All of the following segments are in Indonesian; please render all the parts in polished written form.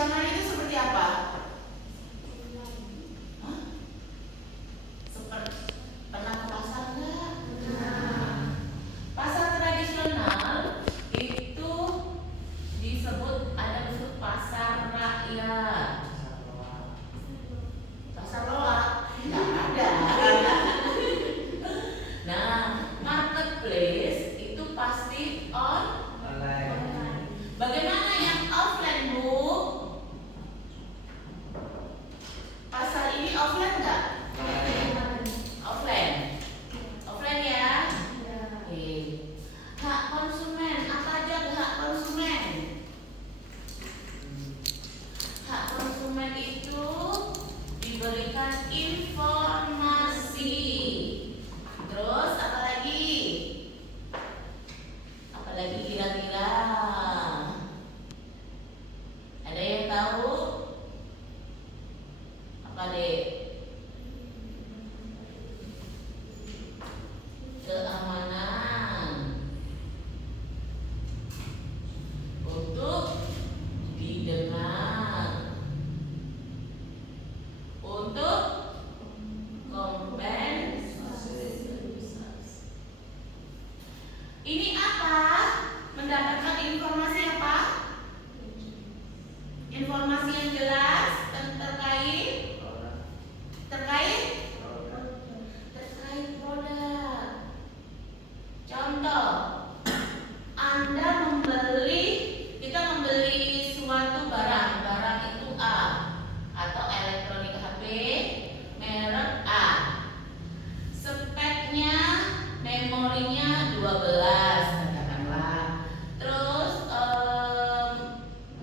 tradisional itu seperti apa? Pernah ke pasar nggak? Pasar tradisional itu disebut pasar rakyat. Pasar loak nggak ada. Nah, marketplace itu pasti online. Bagaimana yang offline, Bu? Pasar ini offline nggak? Offline ya? Oke. Hak konsumen, apa aja hak konsumen? Hak konsumen itu diberikan informasi. Terus apa lagi? Apalagi kira-kira? Ada yang tahu? Apa deh? Keamanan untuk didengar, untuk kompensasi. Ini apa? Mendapatkan informasi apa? Informasi yang jelas terkait produk. Contoh, kita membeli suatu barang itu A, atau elektronik HP merek A. Speknya, memorinya 12 katakanlah. Terus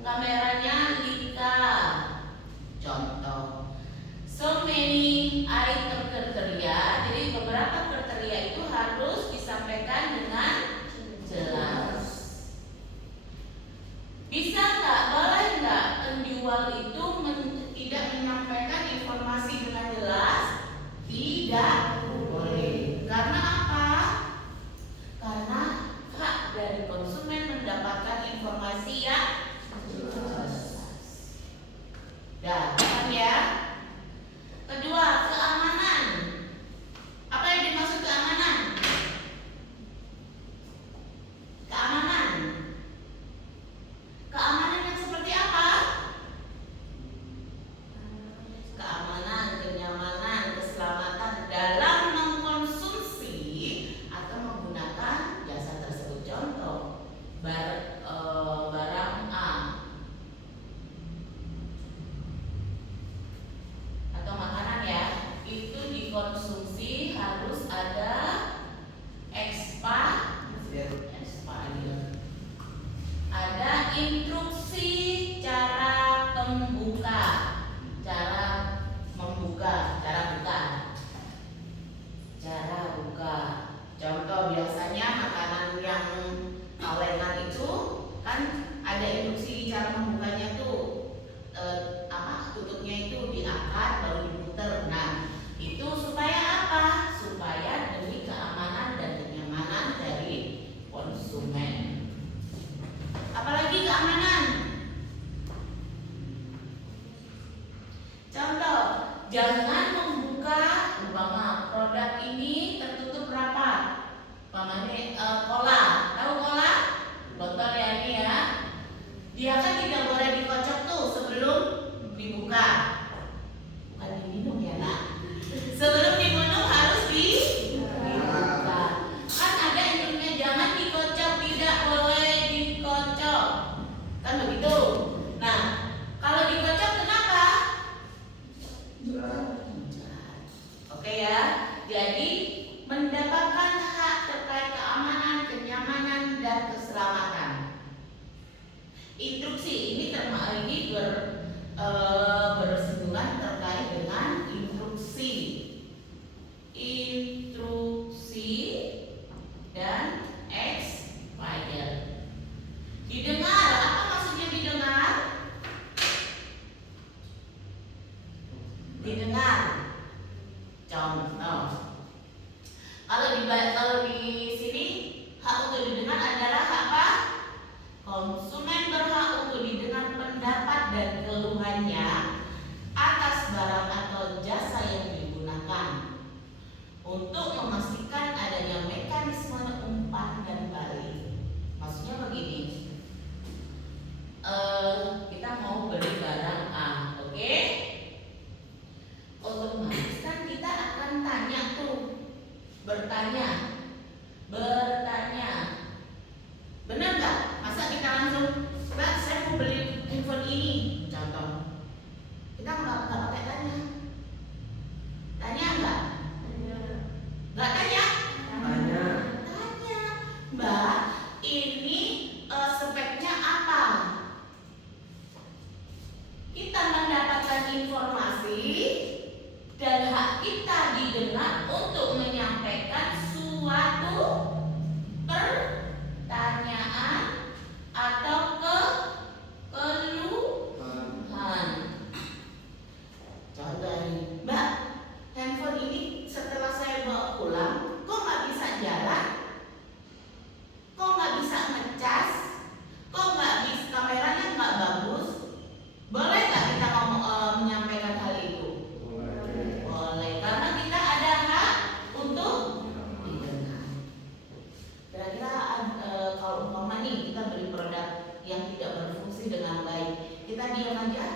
kameranya Leica. Contoh. So many item kriteria. Jadi beberapa kriteria itu harus disampaikan dengan jelas. Bisa nggak, boleh nggak penjual itu tidak menyampaikan informasi dengan jelas? Tidak boleh. Karena apa? Karena hak dari konsumen mendapatkan informasi yang jelas. Kan ya? Kedua, keamanan. Apa yang dimaksud keamanan? Keamanan yang seperti apa? Keamanan, kenyamanan, keselamatan dalam mengkonsumsi atau menggunakan jasa tersebut. Contoh, barang A atau makanan ya, itu dikonsumsi harus ada expiry. Ada instruksi cara buka. Contoh, biasanya makanan yang awengan itu kan ada instruksi cara membukanya tuh. Tutupnya itu diangkat baru diputer. Nah, itu supaya apa? Supaya demi keamanan dan kenyamanan dari konsumen. Apalagi keamanan. Contoh, jangan membuka umpama produk ini tertutup rapat. Umpamanya cola, tahu cola? Botol ya ini ya. Dia kan tidak boleh dikocok tuh sebelum dibuka. Bukan diminum ya nak. Sebelum diminum harus dibuka. Kan ada instruksinya, jangan dikocok, tidak boleh dikocok. Kan begitu. Nah, kalau dikocok kenapa? Oke ya. Jadi mendapatkan hak terkait keamanan, kenyamanan dan keselamatan. Instruksi ini bersinggungan terkait dengan instruksi dan expired. Didengar, apa maksudnya didengar? Didengar. Contoh, kalau di sini hak untuk didengar adalah apa? Konsumen berhak untuk didengar pendapat dan perlindungannya atas barang atau jasa yang digunakan untuk memastikan adanya mekanisme umpan dan balik. Maksudnya begini, kita mau beli barang A, oke? Otomatis kan kita akan tanya tuh, bertanya, bener nggak? Masa kita langsung, Mbak, saya mau beli handphone ini, contoh. Kita nggak pakai tanya nggak? Nggak tanya? Tanya, Mbak, ini speknya apa? Kita mendapatkan informasi dan hak kita didengar untuk menyampaikan suatu pertanyaan atau keluhan. Contoh ini, Mbak, handphone ini setelah saya bawa pulang, kok nggak bisa jalan? Kok nggak bisa ngecas? Kok nggak bisa, kameranya nggak bagus? Boleh nggak kita menyampaikan hal itu? Boleh, karena kita ada hak untuk didengar. Kira-kira kalau umpama nih kita beli produk yang tidak berfungsi dengan baik, kita diam aja?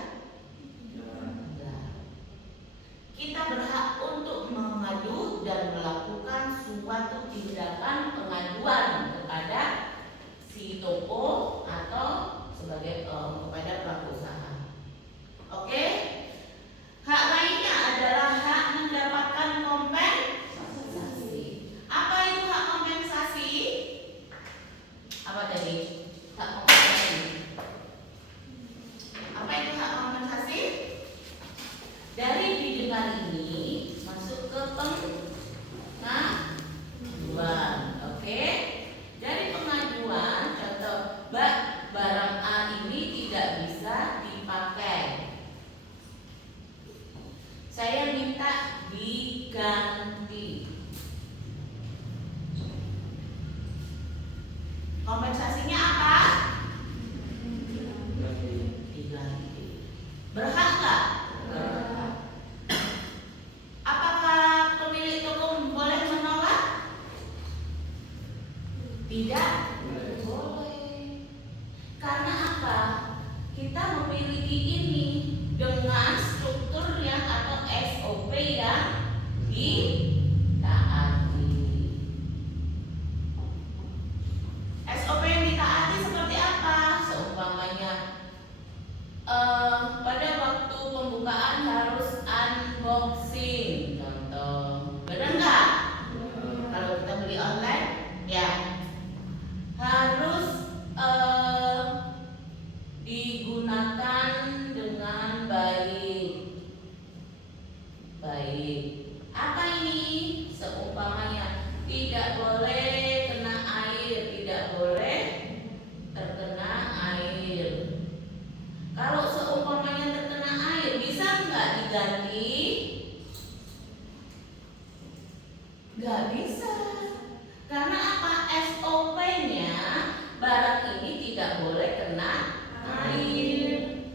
Kita berhak untuk mengadu dan melakukan suatu tindakan pengaduan kepada si toko atau sebagai kepada pelaku usaha. Oke? Hak lainnya adalah hak mendapatkan kompensasi. Apa itu hak kompensasi? Apa tadi? Hak kompensasi. Apa itu hak kompensasi? Dari didengar ini masuk ke pengaduan, oke? Dari pengaduan, contoh, Mbak, barang A ini tidak bisa dipakai. Saya minta diganti. Kompensasinya apa? Diganti. Berhak nggak? Apakah pemilik toko boleh menolak? Tidak boleh. Karena apa? Kita memiliki ini dengan struktur yang atau SOP yang ditaati. SOP yang ditaati seperti apa? Seumpamanya pada waktu pembukaan harus unboxing, contoh. Benar nggak? Kalau kita beli online, ya harus digunakan dengan baik. Apa ini? Seumpamanya tidak boleh kena air, tidak boleh terkena air. Kalau seumpamanya terkena air, bisa nggak diganti? Nggak bisa. Karena apa? SOP-nya barang ini tidak boleh kena air.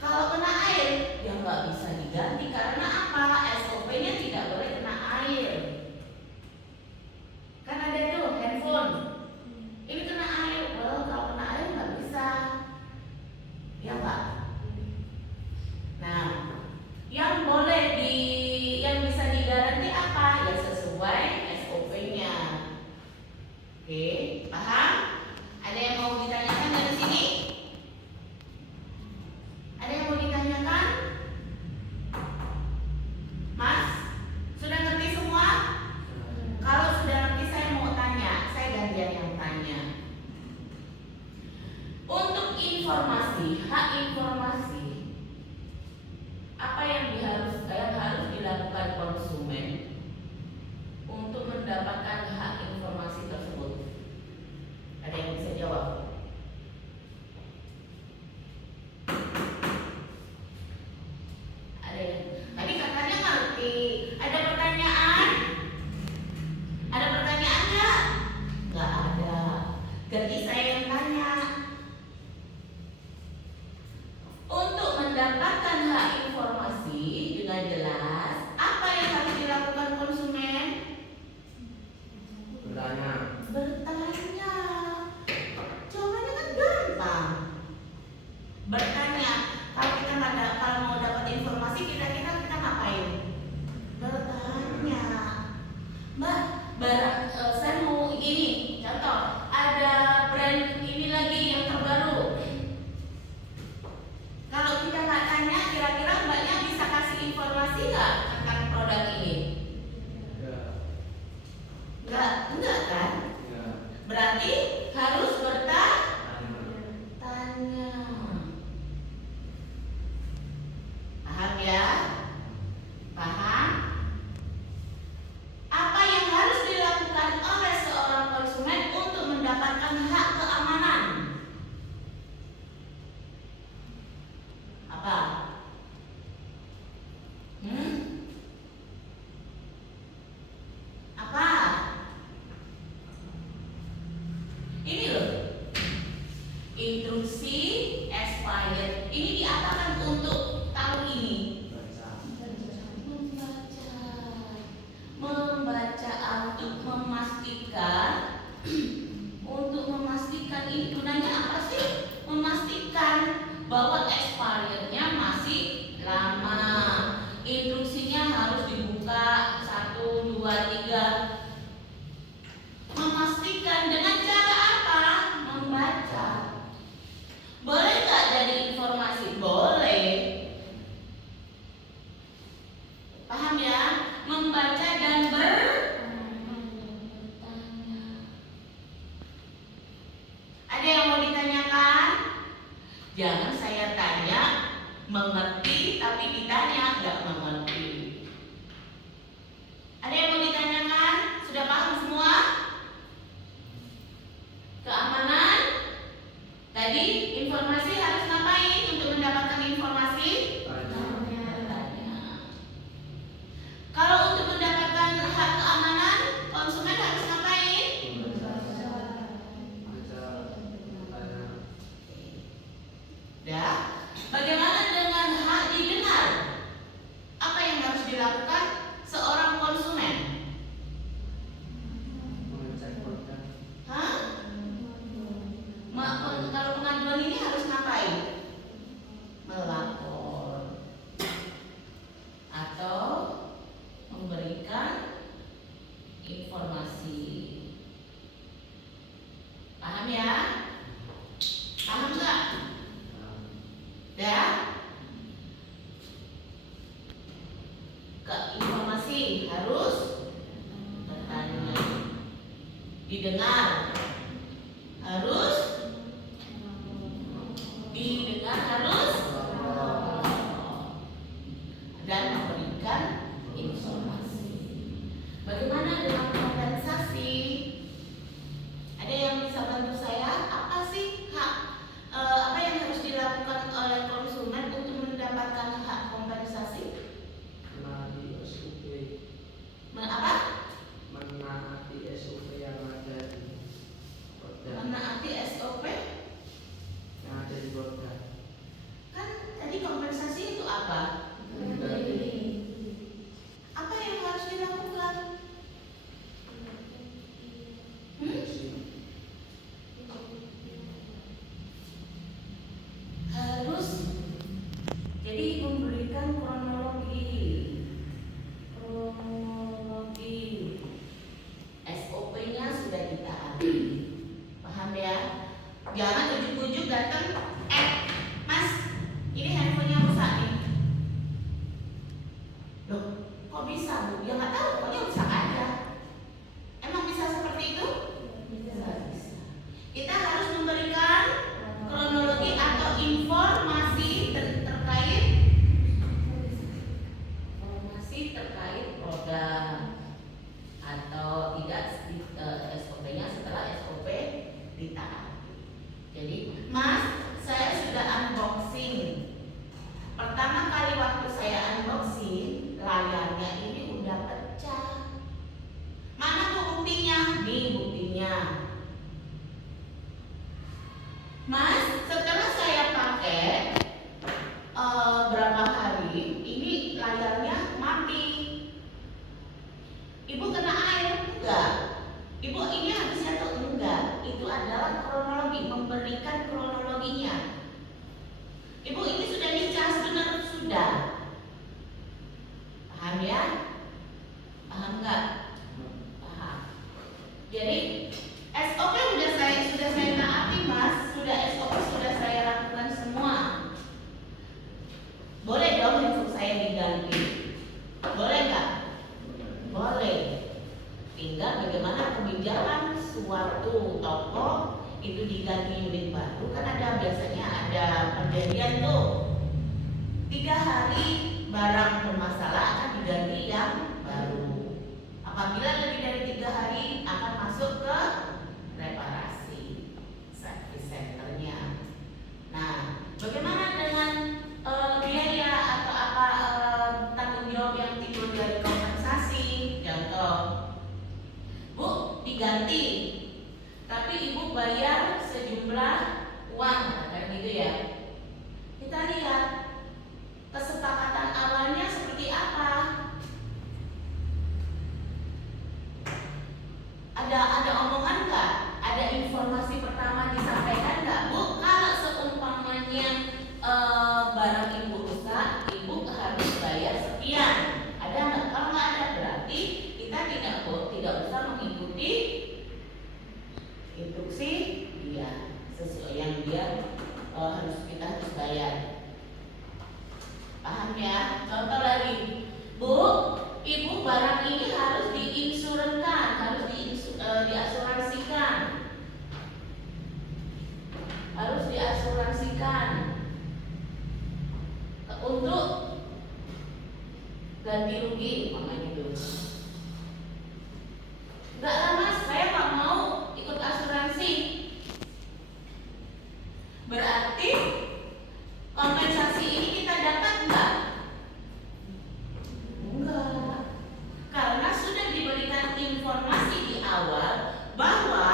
Kalau kena air, ya nggak bisa diganti. Karena apa? SOP-nya tidak boleh kena air. Kan ada tuh handphone, ini kena air. Kalau kena air nggak bisa. Ya Pak. Nah, yang boleh yang bisa digaranti apa? Ya sesuai SOP-nya. Oke, paham? Ada yang mau ditanyakan dari sini? Ada yang mau ditanyakan? Mas, sudah ngerti semua? Kalau sudah ngerti, saya mau tanya. Saya gantian yang tanya. Untuk informasi, hak informasi, apa yang harus dilakukan konsumen untuk mendapatkan hak informasi tersebut? Ada yang bisa jawab? Ada yang? Tadi katanya ngerti. Ada pertanyaan? Ada pertanyaan nggak? Nggak ada. Ganti saya yang tanya. expired. Ini diapakan untuk tahun ini? Membaca untuk memastikan untuk memastikan ini gunanya apa sih? Memastikan bahwa expirednya masih lama. Instruksinya harus dibuka 1, 2, 3. Memastikan dengan cara apa? Membaca. Boleh nggak jadi informasi? Boleh. Paham ya? Membaca dan bertanya. Ada yang mau ditanyakan? Jangan saya tanya mengerti tapi ditanya nggak mengerti. Ada yang mau ditanyakan? Sudah paham semua? Keamanan? Tadi informasi harus ngapain untuk mendapatkan informasi? Bertanya. Kalau untuk mendapatkan hak keamanan, konsumen harus ngapain? Ya. Bagaimana dengan hak didengar? Apa yang harus dilakukan seorang konsumen? Hah? Kalau pengaduan ini harus ngapain? Melapor atau memberikan informasi. Paham ya? Paham nggak? Ya? Ke informasi harus bertanya, didengar harus dan memberikan informasi. Bagaimana dengan kompensasi? Ada yang bisa bantu saya? Apa sih apa yang harus dilakukan oleh konsumen untuk mendapatkan hak kompensasi? Menaati SOP. Apa? Menaati SOP yang ada di produk. Menaati SOP Yang ada di produk. kan tadi kompensasi itu apa? Apa yang harus dilakukan? Harus jadi memberikan kronologi SOP-nya sudah ditaati. Paham ya? Jangan ujuk-ujuk datang, Mas, ini handphonenya rusak nih. Loh, kok bisa Bu? Ya nggak tahu, pokoknya rusak aja. Emang bisa seperti itu? Bisa. Kita harus memberikan kronologi atau informasi terkait produk atau tidak SOP-nya setelah SOP ditaati. Jadi, Mas, saya sudah unboxing. Pertama kali waktu saya unboxing, layarnya ini udah pecah. Mana tuh buktinya? Nih buktinya. Mas, setelah saya pakai berapa hari, ini layarnya mati. Ibu kena air? Enggak. Ibu ini habisnya tuh enggak. Itu adalah kronologi, memberikan kronologinya. Ibu ini sudah dicas benar? Sudah. Paham ya? Paham enggak? Paham. Jadi SOP sudah saya taati, Mas. SOP sudah saya lakukan semua. Boleh dong handphone saya diganti? Boleh nggak? Boleh. Tinggal bagaimana kebijakan suatu toko itu diganti unit baru, kan ada biasanya ada perjanjian tuh 3 hari barang bermasalah akan diganti yang baru. Apabila lebih dari 3 hari akan masuk ke reparasi service centernya. Nah, bagaimana dengan biaya atau apa tanggung jawab yang timbul dari kompensasi? Contoh, Bu, diganti, tapi Ibu bayar sejumlah uang, kan gitu ya? barang ibu rusak, ibu harus bayar sekian. Ada nggak? Kalau nggak ada berarti kita tidak usah mengikuti instruksi dia sesuai yang dia kita harus bayar. Paham ya? Contoh lagi, Bu, ibu barang ini harus diinsurankan, harus diasuransikan, untuk ganti rugi, makanya itu. Enggak lama, saya nggak mau ikut asuransi. Berarti kompensasi ini kita dapat enggak? Enggak. Karena sudah diberikan informasi di awal bahwa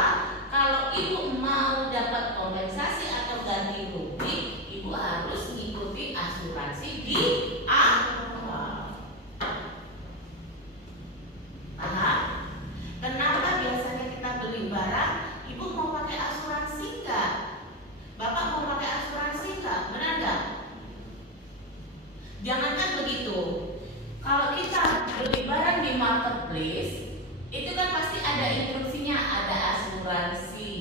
kalau ibu mau dapat kompensasi atau ganti rugi, ibu harus mengikuti asuransi di awal. Paham? Kenapa biasanya kita beli barang, ibu mau pakai asuransi enggak? Bapak mau pakai asuransi enggak? Benar enggak? Jangankan begitu. Kalau kita beli barang di marketplace, itu kan pasti ada instruksinya, ada asuransi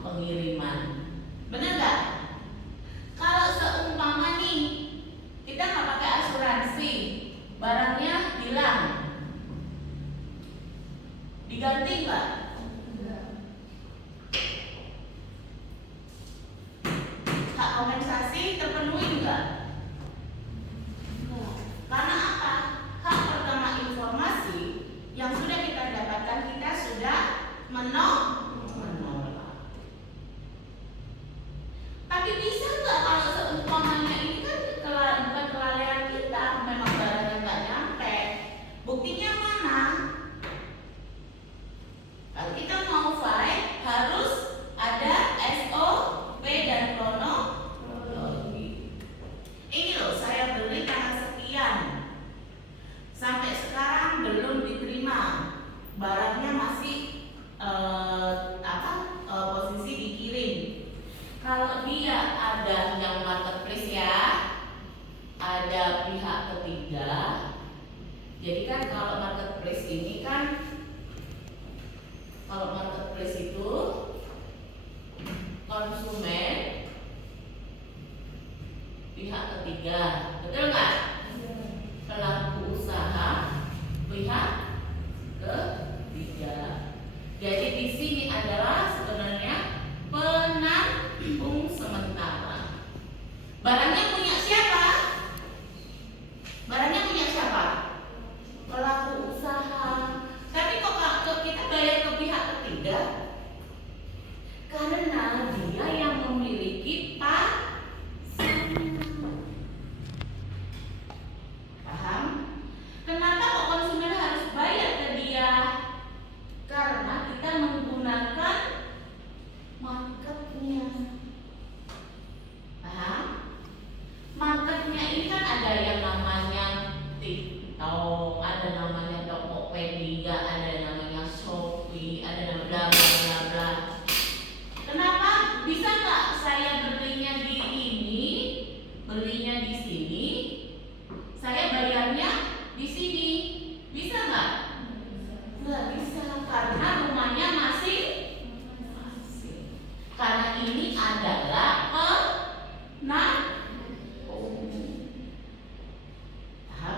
pengiriman. Benar enggak? Kalau seumpama nih kita nggak pakai asuransi, barangnya hilang, diganti nggak? Hak kompensasi terpenuhi nggak? Karena apa? Hak pertama informasi yang sudah kita dapatkan, kita sudah menolak. Tapi bisa nggak kalau seumpamanya ini kan bukan kelalaian kita, memang barangnya nggak nyampe, buktinya mana? Kalau kita mau fight harus ada SOP dan kronologi. Ini loh, saya beli tanggal sekian, sampai sekarang belum diterima, barangnya masih posisi dikirim. Kalau dia ada yang marketplace ya, ada pihak ketiga. Jadi kan kalau marketplace ini kan, kalau marketplace itu konsumen, pihak ketiga, betul nggak? Pelaku usaha, pihak ketiga. Jadi di sini adalah sebenarnya penanggung sementara. Barangnya punya siapa? Barangnya punya siapa? Pelaku usaha. Tapi kok kita bayar ke pihak ketiga? Karena dia yang memiliki paham? Kenapa kok konsumen harus bayar ke dia? Karena kita menggunakan marketnya. Paham? Marketnya ini kan ada yang namanya TikTok, ada namanya Tokopedia, ada namanya Shopee, ada namanya bla bla bla bla. Kenapa? Bisa nggak saya belinya di ini, belinya di sini, saya bayarnya di sini? Bisa nggak? Nggak bisa, karena rumahnya masih. Karena ini adalah paham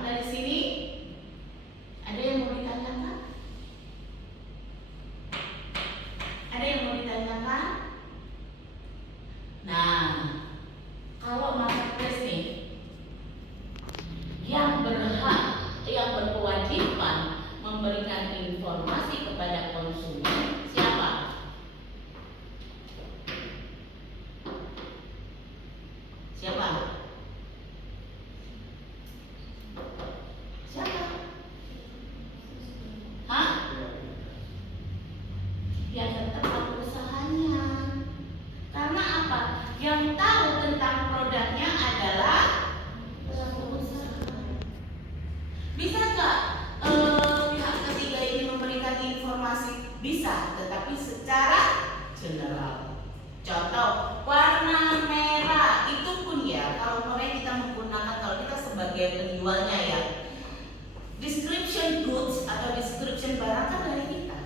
dari sini? Ada yang mau ditanyakan? Ada yang mau ditanyakan? Nah, kalau marketplace nih, yang berkewajiban memberikan informasi kepada konsumen siapa? Siapa? Siapa? Hah? Ya tetap pelaku usahanya. Karena apa? Yang tahu tentang produknya adalah pelaku usaha. Bisa nggak pihak ketiga ini memberikan informasi? Bisa, tetapi secara general. Contoh, warna merah itu pun penjualnya ya. Description goods atau description barang kan dari kita,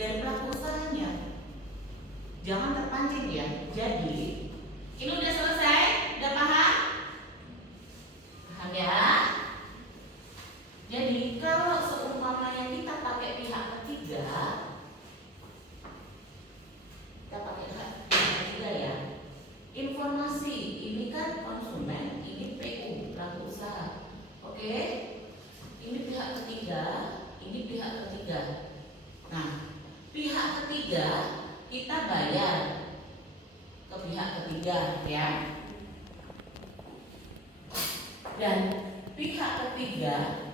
dari pelaku usahanya. Jangan terpancing ya. Jadi ini udah selesai, udah paham? Paham ya? Jadi kalau seumpamanya kita pakai pihak ketiga, kita pakai pihak ketiga ya. Informasi ini kan konsumen, ini PU, pelaku usaha. Oke? Ini pihak ketiga, ini pihak ketiga. Nah, pihak ketiga kita bayar ke pihak ketiga ya. Dan pihak ketiga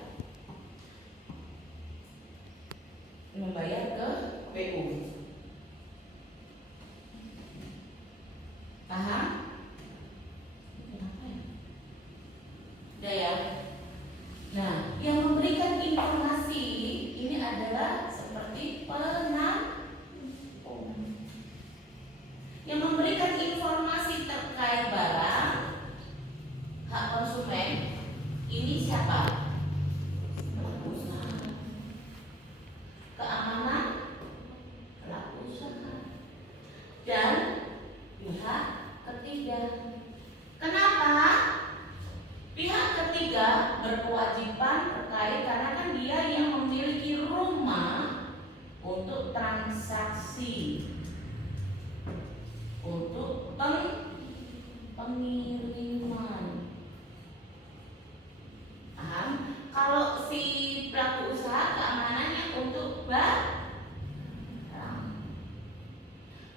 membayar ke PU. Paham? Kenapa ya? Udah ya? Nah, yang memberikan informasi ini adalah seperti penampung. Yang memberikan informasi terkait barang hak konsumen ini siapa? Pelaku usaha. Keamanan pelaku usaha dan pihak ketiga. Kenapa? Pihak ketiga berkewajiban terkait karena kan dia yang memiliki rumah untuk transaksi, untuk pengiriman. Paham? Kalau si pelaku usaha keamanannya untuk barang.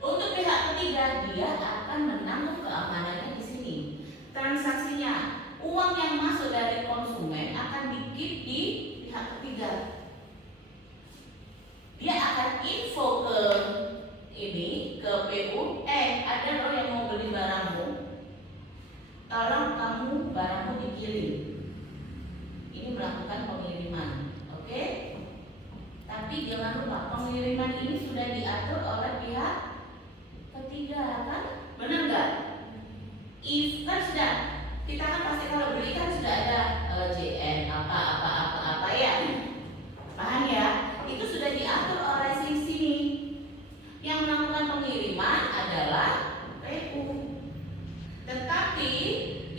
Untuk pihak ketiga dia akan menanggung keamanannya di sini. Transaksinya, uang yang masuk dari konsumen akan di-keep di pihak ketiga. Dia akan info ke ini, ke PU, ada loh yang mau beli barangmu, tolong kamu barangmu dikirim. Ini melakukan pengiriman, oke? Tapi jangan lupa pengiriman ini sudah diatur oleh pihak ketiga kan? Benar nggak? If kan sudah, kita kan pasti kalau beli kan sudah ada JN apa ya. Paham ya? Itu sudah diatur oleh sini. Yang melakukan pengiriman adalah PU. Tetapi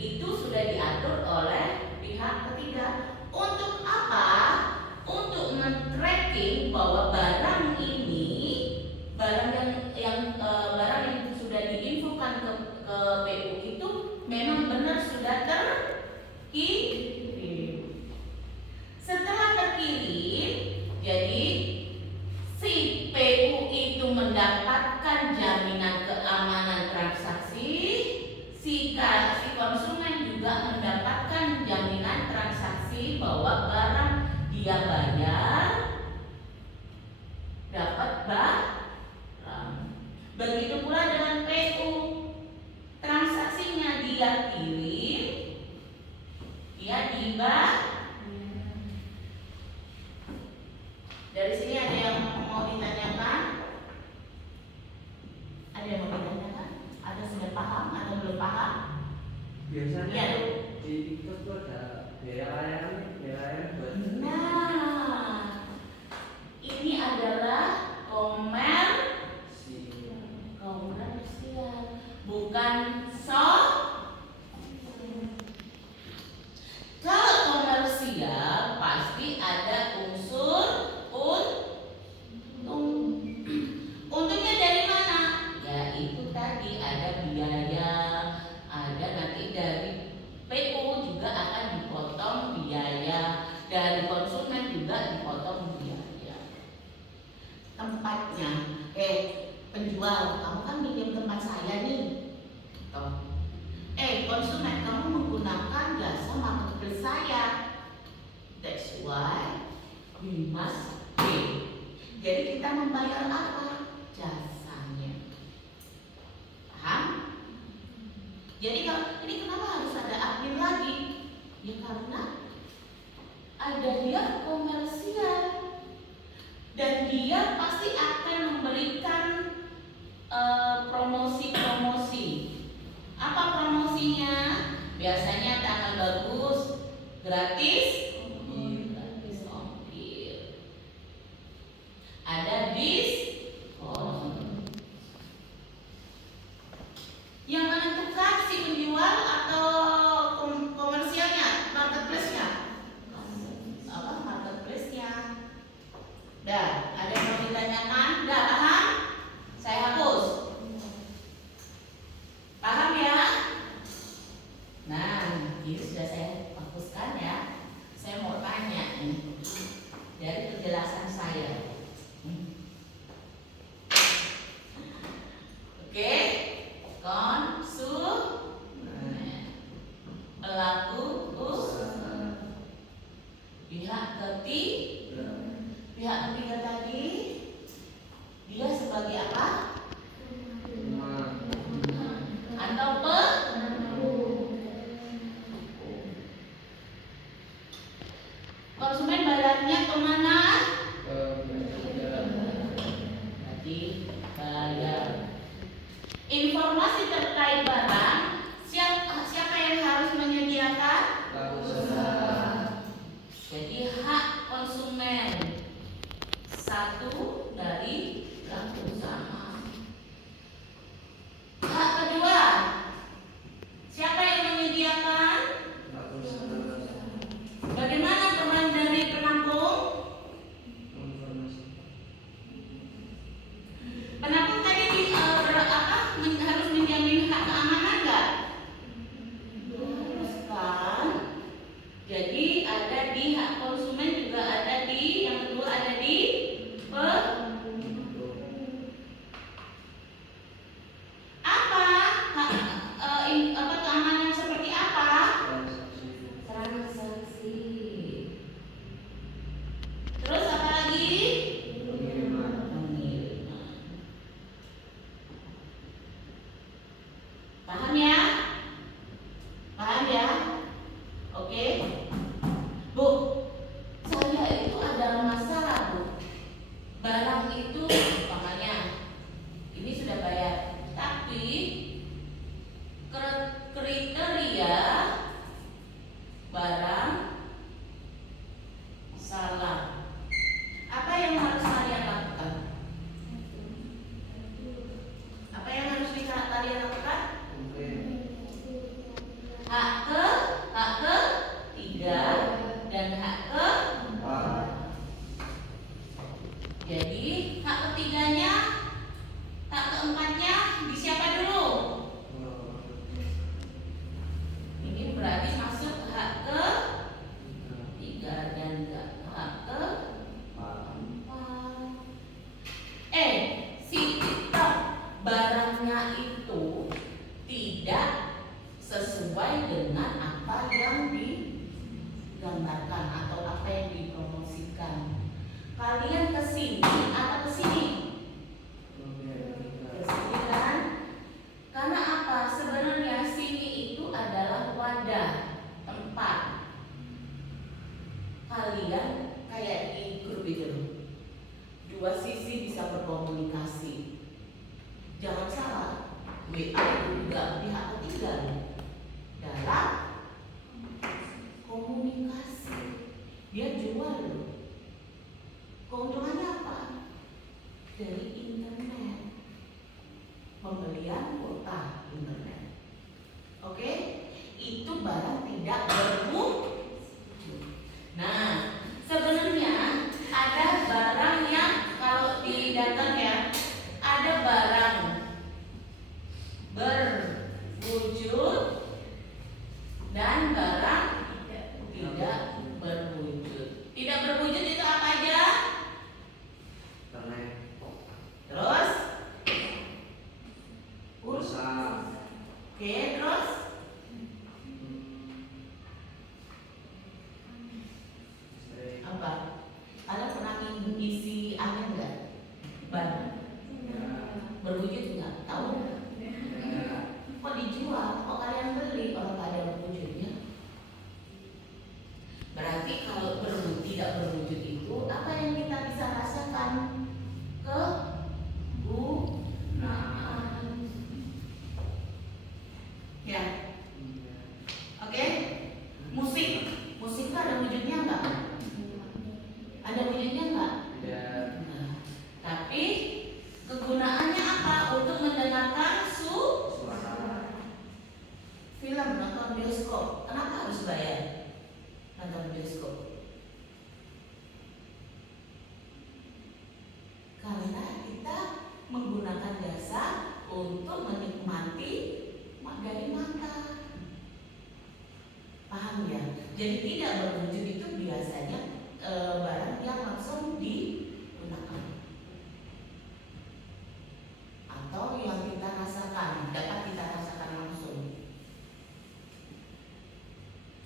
itu sudah diatur oleh pihak ketiga. Untuk apa? Untuk men-tracking bahwa barang ini, barang yang sudah diinfokan ke PU itu memang benar sudah terkirim. Setelah terkirim, jadi si PU itu mendapatkan jaminan keamanan transaksi, si konsumen juga mendapatkan jaminan transaksi bahwa barang dia bayar dapat barang. Begitu pula dengan PU, transaksinya dia kirim, dia dibayar. Dari sini ada yang mau ditanyakan? Ada yang mau ditanyakan? Ada sudah paham atau belum paham? Biasanya Ya. di TikTok tuh ada biaya layanan buat. Nah, ini adalah komersial, bukan Kalau komersial pasti ada unsur untung. Untungnya dari mana? Ya itu tadi ada biaya, ada nanti dari PU juga akan dipotong biaya, dari konsumen juga dipotong biaya. Tempatnya, penjual, kamu kan minjem tempat saya nih. Konsumen, kamu menggunakan jasa marketplace saya. That's why we must pay. Jadi kita membayar apa? Jasanya. Paham? Jadi kalau ini kenapa harus ada admin lagi? Ya karena ada dia komersial dan dia pasti akan memberikan promosi. Apa promosinya? Biasanya tanggal bagus, Gratis gratis ongkir. Ada diskon. Yang menentukan si penjual atau komersialnya, marketplace-nya? Apa marketplace-nya? Dah, ada yang mau ditanyakan? Dah paham? Saya hapus. Paham ya? Nah, ini sudah saya hapuskan ya. Saya mau tanya nih dari penjelasan saya. Oke, konsumen, pelaku usaha, pihak ketiga. Pihak ketiga tadi dia sebagai apa? Atau konsumen bayarnya kemana? Jadi bayar. Informasi terkait barang, siapa yang harus menyediakan? Jadi hak konsumen satu dari pelaku usaha. Hak kedua, siapa yang menyediakan? Bagaimana peran dari penampung? Penampung tadi harus menjamin hak keamanan nggak? Harus kan? Jadi ada di hak konsumen, juga ada di yang kedua ada di apa keamanan seperti apa? Transaksi. Terus apa lagi? Pengiriman. Paham ya? Paham ya? Oke. Bu, saya itu ada masalah, Bu. Barang itu umpamanya ini sudah bayar, tapi kriteria barang salah. Apa yang harus saya lakukan? Apa yang harus kalian lakukan? Hak ketiga dan hak keempat. Jadi hak ketiganya, hak keempatnya di siapa dulu? Ini berarti masuk hak ketiga dan hak keempat. Si TikTok barangnya itu tidak sesuai dengan apa yang digambarkan atau apa yang dipromosikan. Kalian kesini atau kesini? Kesini kan? Karena apa? Sebenarnya sini itu adalah wadah, tempat kalian kayak di grup itu, dua sisi bisa berkomunikasi. Jangan salah, WA itu juga pihak ketiga dalam komunikasi. Dia jual loh. Keuntungannya apa? Dari internet, pembelian kuota internet. Oke, itu barang tidak berwujud. Nah, sebenarnya ada barang yang kalau didatang ya, ada barang berwujud dan barang tidak berwujud. Tidak berwujud itu apa aja? Terus pulsa. Oke, terus nonton bioskop. Kenapa harus bayar nonton bioskop? Karena kita menggunakan jasa untuk menikmati dari mata. Paham ya? Jadi tidak berwujud itu biasanya barang yang langsung digunakan atau yang kita rasakan, dapat kita rasakan langsung.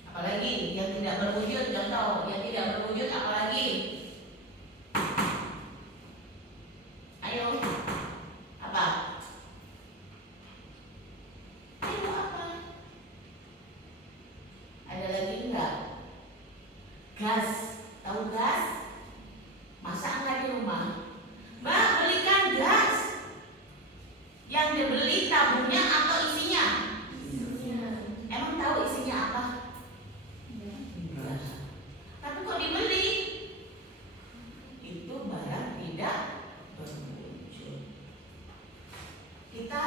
Apalagi yang tidak berwujud, contoh yang tidak berwujud apalagi? Ayo, apa? Ayo apa? Ada lagi enggak? Gas, tahu gas? Masak enggak di rumah? Mbak, belikan gas. Yang dibeli tabungnya atau isinya? Emang tahu isinya apa? Enggak. Tapi kok dibeli? Itu barang tidak berwujud. Kita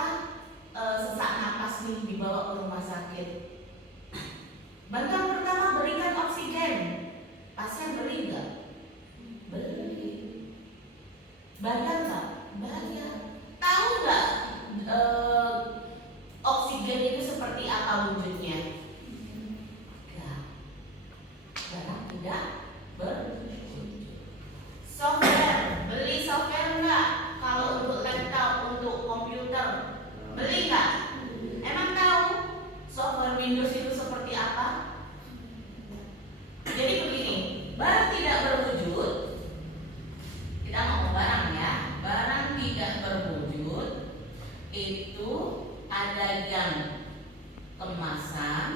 sesak napas nih dibawa ke rumah sakit. Bantuan pertama berikan oksigen. Pasien beli nggak? Beli. Bayar nggak? Bayar. Tahu nggak oksigen itu seperti apa wujudnya? Enggak. Barang tidak berwujud. Software, beli software nggak? Kalau untuk laptop, untuk komputer, beli nggak? Emang tahu software Windows itu seperti apa? Jadi begini, barang tidak berwujud, kita ngomong barang ya, barang tidak berwujud itu ada yang kemasan,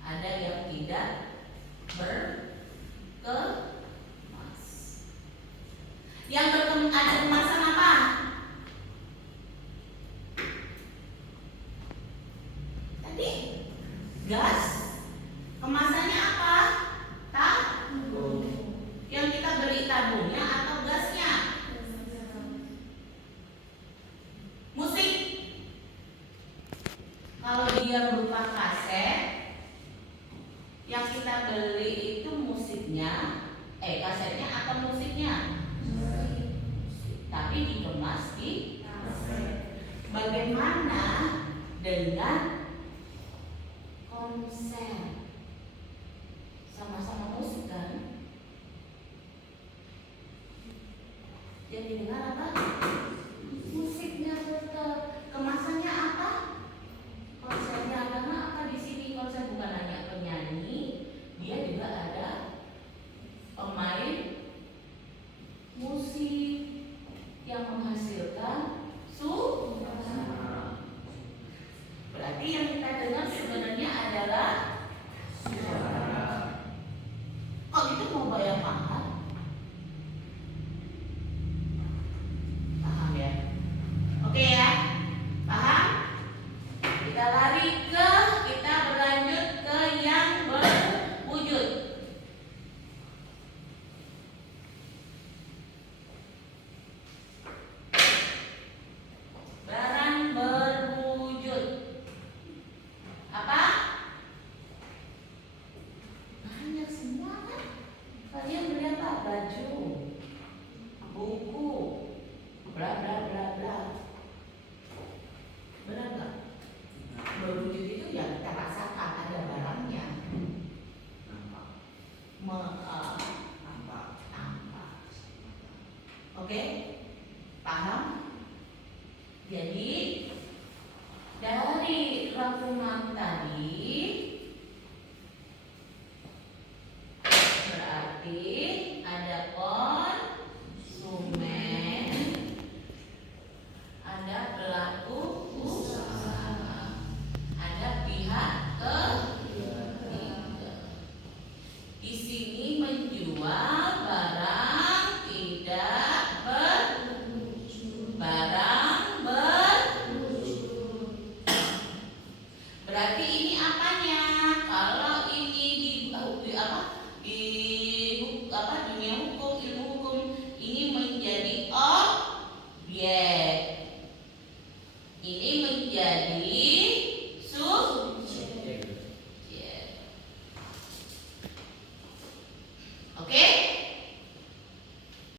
ada yang tidak berkemas. Yang ada kemasan apa? Tadi gas. Kemasannya apa? Tabung. Yang kita beli tabungnya atau gasnya? Musik. Kalau dia berupa kaset, yang kita beli itu musiknya, kasetnya atau musiknya? Tapi dikemas di kaset. Bagaimana dengan konser? Sama-sama musik kan? Yang didengar apa? Musiknya tetap. Kemasannya apa? Konsernya. Karena apa di sini konser bukan hanya penyanyi, dia juga ada pemain musik yang menghasilkan suara. Berarti yang kita dengar sebenarnya adalah suara. Kok itu mau bayar mahal? Paham ya? Oke ya? Paham? Kita berlanjut ke yang berwujud. Barang berwujud apa? Banyak semua kan? Kalian beli apa? Baju, buku, bla bla bla bla. Benar nggak? Berwujud itu ya kita rasakan ada barangnya. Nampak. Oke? Paham? Jadi dari rangkuman tadi berarti ada konsumen, ada pelaku usaha, ada pihak ketiga. Di sini menjual barang tidak berwujud. Barang